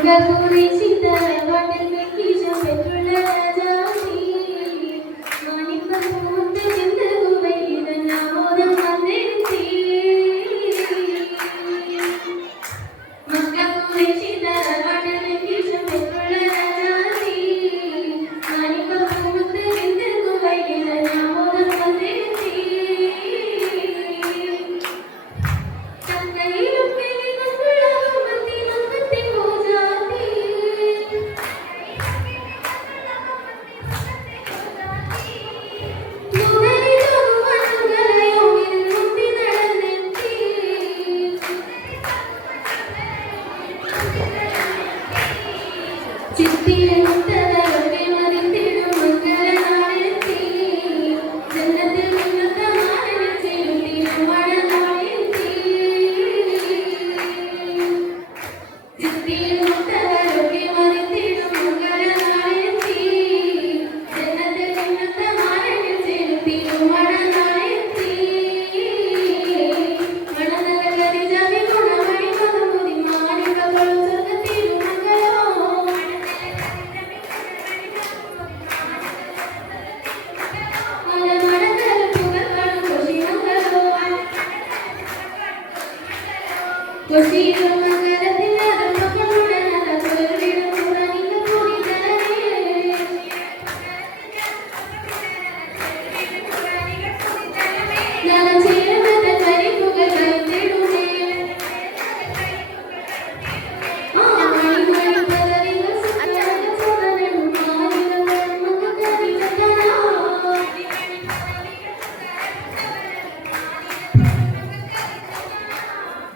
Congratulations, Emma, and thank you. ചിത്തിയെത്തവരുടെ മറിത്തിൽ Proceed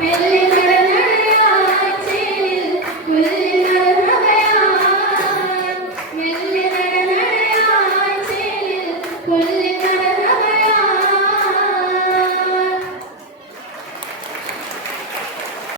மெல்ல நடந்து